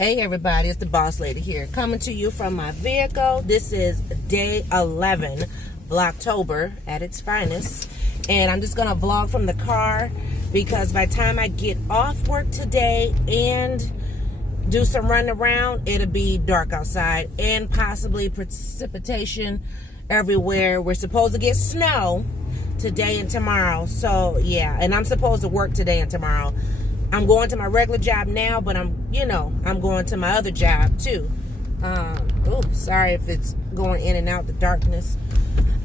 Hey everybody, it's the boss lady here, coming to you from my vehicle. This is day 11, Vlogtober at its finest, and I'm just gonna vlog from the car because by the time I get off work today and do some running around, it'll be dark outside and possibly precipitation everywhere. We're supposed to get snow today and tomorrow, so yeah, and I'm supposed to work today and tomorrow. I'm going to my regular job now, but I'm going to my other job too. Oh, sorry if it's going in and out the darkness.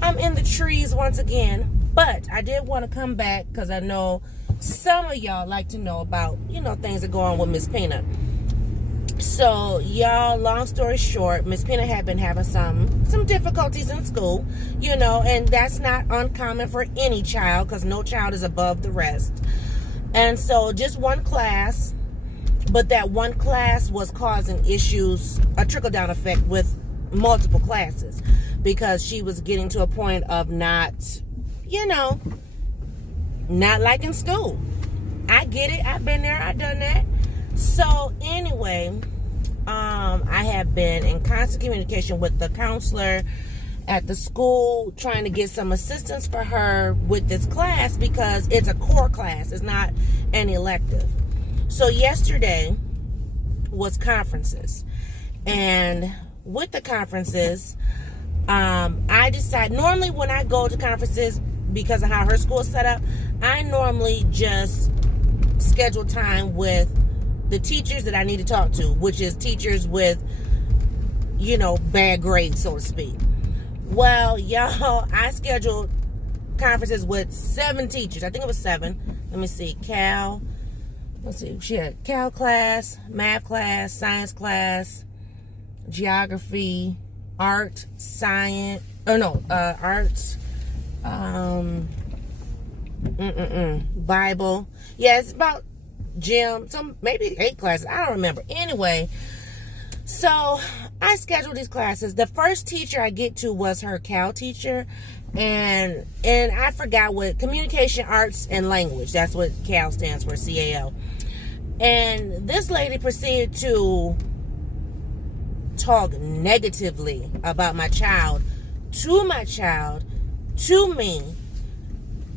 I'm in the trees once again, but I did want to come back because I know some of y'all like to know about, things that go on with Miss Peanut. So, y'all, long story short, Miss Peanut had been having some difficulties in school, and that's not uncommon for any child because no child is above the rest. And so just one class, but that one class was causing issues, a trickle-down effect with multiple classes because she was getting to a point of not liking school. I get it. I've been there. I've done that. So anyway, I have been in constant communication with the counselor at the school trying to get some assistance for her with this class because it's a core class. It's not an elective. So yesterday was conferences. And with the conferences, I decide, normally when I go to conferences, because of how her school is set up, I normally just schedule time with the teachers that I need to talk to, which is teachers with, bad grades, so to speak. Well, y'all, I scheduled conferences with 7 teachers. I think it was 7. Let me see. She had Cal class, math class, science class, geography, art, science, arts, Bible. Yeah, it's about gym, maybe 8 classes. I don't remember. Anyway, so I scheduled these classes. The first teacher I get to was her Cal teacher, and I forgot what, communication, arts, and language. That's what Cal stands for, CAL. And this lady proceeded to talk negatively about my child, to me.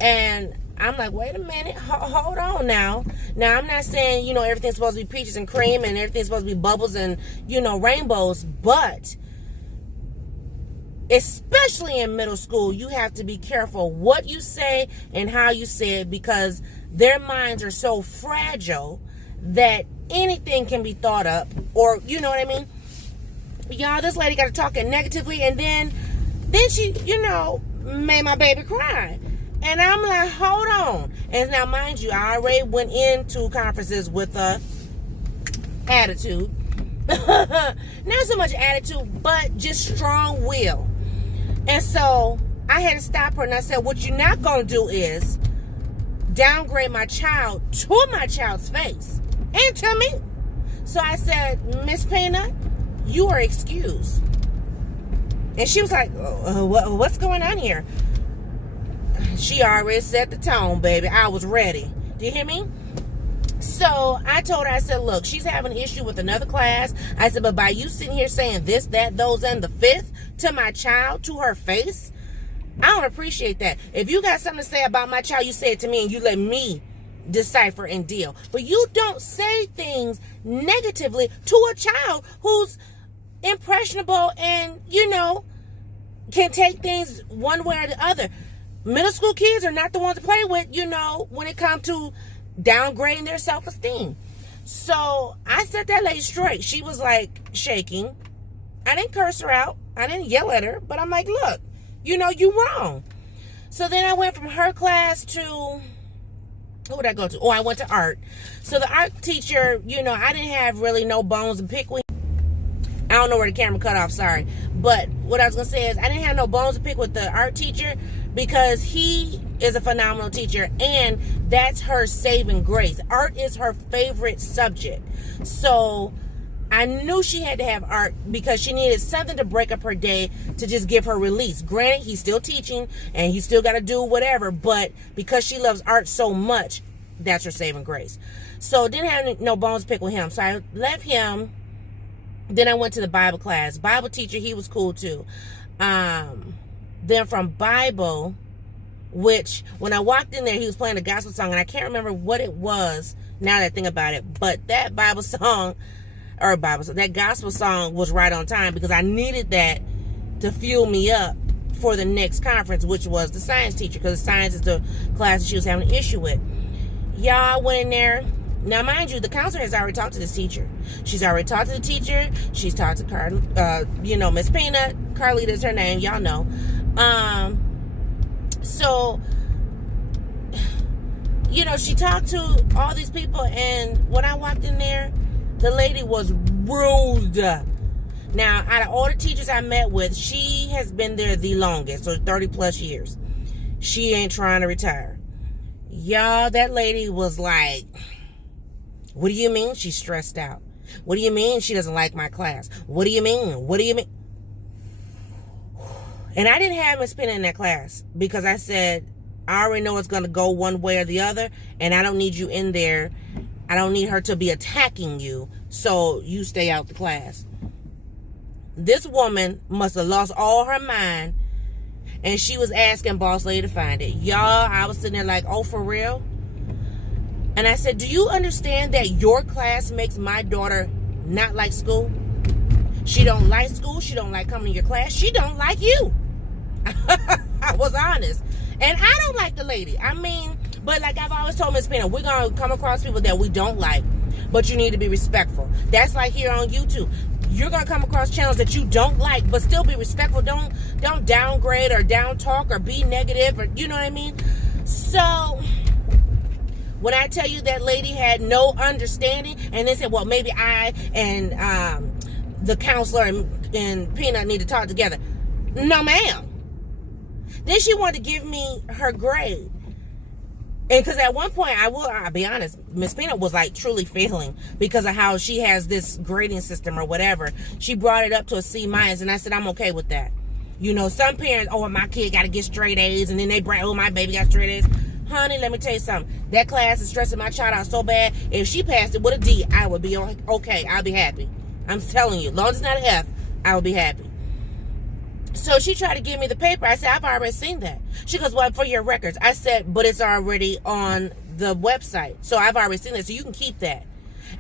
And I'm like, wait a minute, hold on now. Now, I'm not saying, everything's supposed to be peaches and cream and everything's supposed to be bubbles and, rainbows. But especially in middle school, you have to be careful what you say and how you say it because their minds are so fragile that anything can be thought up or, you know what I mean? Y'all, this lady got to talking negatively and then she, made my baby cry. And I'm like, hold on. And now, mind you, I already went into conferences with a attitude. Not so much attitude, but just strong will. And so I had to stop her and I said, what you're not going to do is downgrade my child to my child's face and to me. So I said, Miss Peanut, you are excused. And she was like, what's going on here? She already set the tone, baby. I was ready. Do you hear me? So I told her, I said, look, she's having an issue with another class. I said, but by you sitting here saying this, that, those, and the fifth to my child, to her face, I don't appreciate that. If you got something to say about my child, you say it to me and you let me decipher and deal. But you don't say things negatively to a child who's impressionable and, can take things one way or the other. Middle school kids are not the ones to play with, when it comes to downgrading their self-esteem. So I set that lady straight. She was like shaking. I didn't curse her out. I didn't yell at her. But I'm like, look, you wrong. So then I went from her class to, who would I go to? Oh, I went to art. So the art teacher, I didn't have really no bones to pick with. I don't know where the camera cut off, sorry. But what I was going to say is I didn't have no bones to pick with the art teacher because he is a phenomenal teacher and that's her saving grace. Art is her favorite subject. So I knew she had to have art because she needed something to break up her day to just give her release. Granted, he's still teaching and he's still got to do whatever, but because she loves art so much, that's her saving grace. So didn't have no bones to pick with him. So I left him Then I went to the Bible class. Bible teacher, he was cool too. Then from Bible, which when I walked in there, he was playing a gospel song, and I can't remember what it was now that I think about it. But that Bible song, that gospel song was right on time, because I needed that to fuel me up for the next conference, which was the science teacher, because science is the class that she was having an issue with. Y'all went in there. Now, mind you, the counselor has already talked to this teacher. She's already talked to the teacher. She's talked to Miss Peanut. Carlita is her name. Y'all know. So, she talked to all these people, and when I walked in there, the lady was rude. Now, out of all the teachers I met with, she has been there the longest, so 30 plus years. She ain't trying to retire. Y'all, that lady was like, what do you mean she's stressed out? What do you mean she doesn't like my class? What do you mean? What do you mean? And I didn't have Miss Penna in that class, because I said, I already know it's going to go one way or the other, and I don't need you in there. I don't need her to be attacking you, so you stay out the class. This woman must have lost all her mind, and she was asking Boss Lady to find it. Y'all, I was sitting there like, oh, for real? And I said, do you understand that your class makes my daughter not like school? She don't like school. She don't like coming to your class. She don't like you. I was honest. And I don't like the lady. I mean, but like I've always told Miss Pena, we're going to come across people that we don't like, but you need to be respectful. That's like here on YouTube. You're going to come across channels that you don't like, but still be respectful. Don't downgrade or down talk or be negative, or you know what I mean? So when I tell you that lady had no understanding, and they said, well, maybe I and the counselor and Peanut need to talk together. No, ma'am. Then she wanted to give me her grade. And because at one point, I'll be honest, Miss Peanut was like truly failing because of how she has this grading system or whatever. She brought it up to a C-, and I said, I'm okay with that. Some parents, oh, my kid got to get straight A's, and then they brag, oh, my baby got straight A's. Honey, let me tell you something. That class is stressing my child out so bad. If she passed it with a D, I would be okay. I'll be happy. I'm telling you, as long as it's not an F, I will be happy. So she tried to give me the paper. I said, I've already seen that. She goes, well, for your records. I said, but it's already on the website. So I've already seen it, so you can keep that.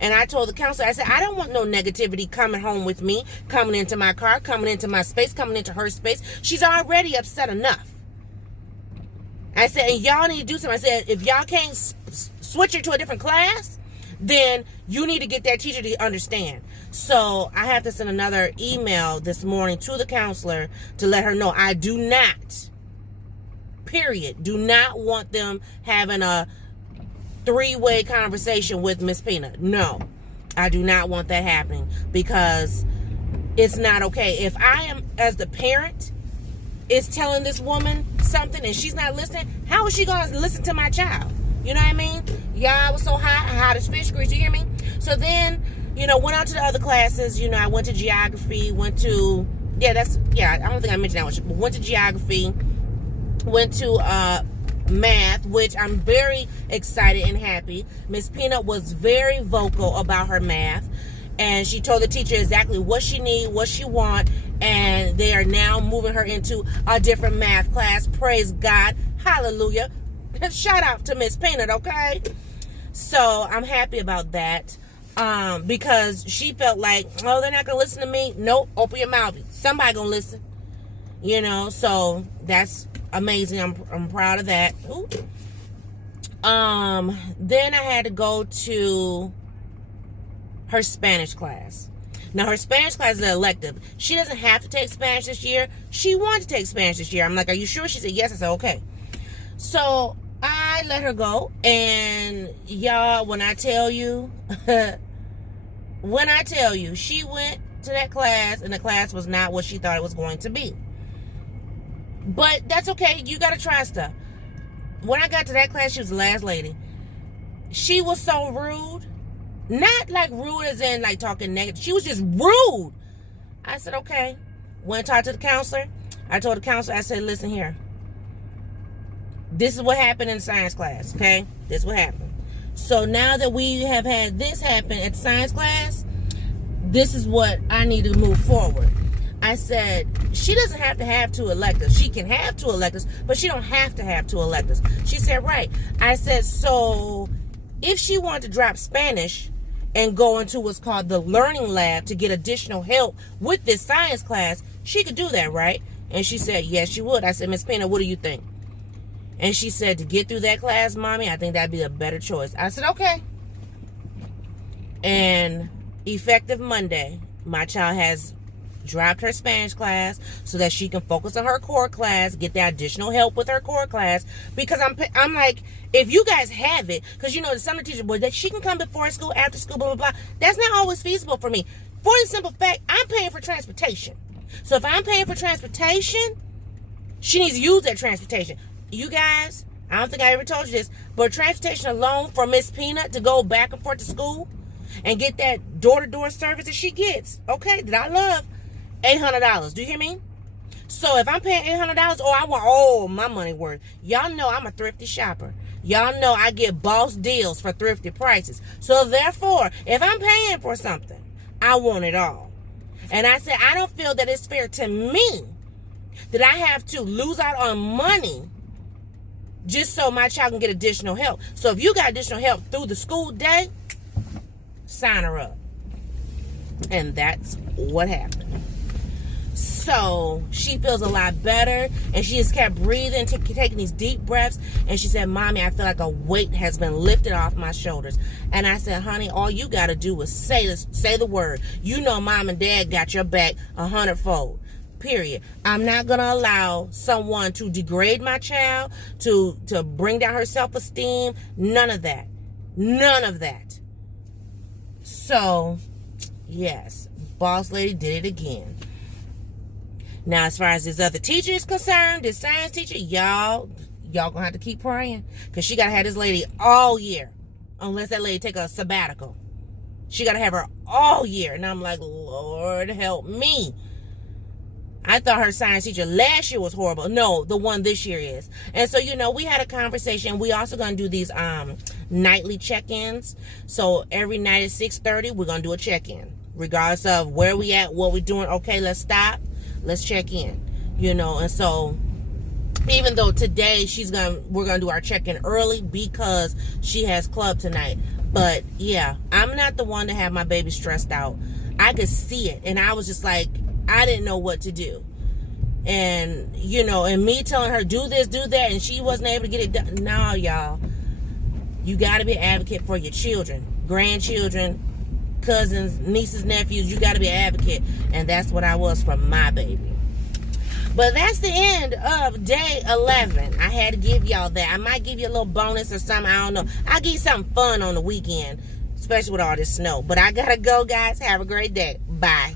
And I told the counselor, I said, I don't want no negativity coming home with me, coming into my car, coming into my space, coming into her space. She's already upset enough. I said, and y'all need to do something. I said, if y'all can't switch her to a different class, then you need to get that teacher to understand. So I have to send another email this morning to the counselor to let her know I do not, period, do not want them having a three-way conversation with Miss Peanut. No, I do not want that happening, because it's not okay. If I am, as the parent, is telling this woman something and she's not listening, how is she going to listen to my child? You know what I mean? Y'all was so hot as fish grease, you hear me? So then, went on to the other classes. I went to geography, I don't think I mentioned that one, but went to geography, went to math, which I'm very excited and happy. Miss Peanut was very vocal about her math, and she told the teacher exactly what she needs, what she wants, and they are now moving her into a different math class. Praise God. Hallelujah. Shout out to Miss Peanut, okay? So I'm happy about that, because she felt like, oh, they're not going to listen to me. Nope, open your mouth. Somebody going to listen. So that's amazing. I'm proud of that. Ooh. Then I had to go to her Spanish class. Now, her Spanish class is an elective. She doesn't have to take Spanish this year. She wanted to take Spanish this year. I'm like, are you sure? She said, yes. I said, okay. So I let her go. And y'all, when I tell you, she went to that class, and the class was not what she thought it was going to be. But that's okay. You got to try stuff. When I got to that class, she was the last lady. She was so rude. Not like rude as in like talking negative. She was just rude. I said, okay. Went and talked to the counselor. I told the counselor, I said, listen here. This is what happened in science class, okay? This is what happened. So now that we have had this happen at science class, this is what I need to move forward. I said, she doesn't have to have 2 electives. She can have 2 electives, but she don't have to have 2 electives. She said, right. I said, so if she wanted to drop Spanish and go into what's called the learning lab to get additional help with this science class, she could do that, right? And she said, yes, she would. I said, Miss Pena, what do you think? And she said, to get through that class, Mommy, I think that'd be a better choice. I said, okay. And effective Monday, my child has dropped her Spanish class so that she can focus on her core class, get that additional help with her core class. Because I'm like, if you guys have it, because you know the summer teacher, boy, that she can come before school, after school, blah, blah, blah. That's not always feasible for me. For the simple fact, I'm paying for transportation. So if I'm paying for transportation, she needs to use that transportation. You guys, I don't think I ever told you this, but transportation alone for Miss Peanut to go back and forth to school and get that door-to-door service that she gets, okay, that I love, $800. Do you hear me? So if I'm paying $800, I want my money worth. Y'all know I'm a thrifty shopper. Y'all know I get boss deals for thrifty prices. So therefore, if I'm paying for something, I want it all. And I said, I don't feel that it's fair to me that I have to lose out on money just so my child can get additional help. So if you got additional help through the school day, sign her up. And that's what happened. So she feels a lot better, and she just kept breathing, taking these deep breaths, and she said, Mommy, I feel like a weight has been lifted off my shoulders. And I said, honey, all you got to do is say the word. You know Mom and Dad got your back 100-fold. Period. I'm not going to allow someone to degrade my child, to bring down her self-esteem. None of that. None of that. So, yes, Boss Lady did it again. Now, as far as this other teacher is concerned, this science teacher, y'all gonna have to keep praying, because she gotta have this lady all year, unless that lady take a sabbatical. She gotta have her all year. And I'm like, Lord help me. I thought her science teacher last year was horrible. No, the one this year is. And so, we had a conversation. We also going to do these nightly check-ins. So every night at 6:30, we're going to do a check-in. Regardless of where we at, what we're doing. Okay, let's stop. Let's check in. And so even though today we're going to do our check-in early because she has club tonight. But yeah, I'm not the one to have my baby stressed out. I could see it. And I was just like, I didn't know what to do. And, and me telling her, do this, do that, and she wasn't able to get it done. No, y'all. You got to be an advocate for your children, grandchildren, cousins, nieces, nephews. You got to be an advocate. And that's what I was for my baby. But that's the end of day 11. I had to give y'all that. I might give you a little bonus or something. I don't know. I'll give you something fun on the weekend, especially with all this snow. But I got to go, guys. Have a great day. Bye.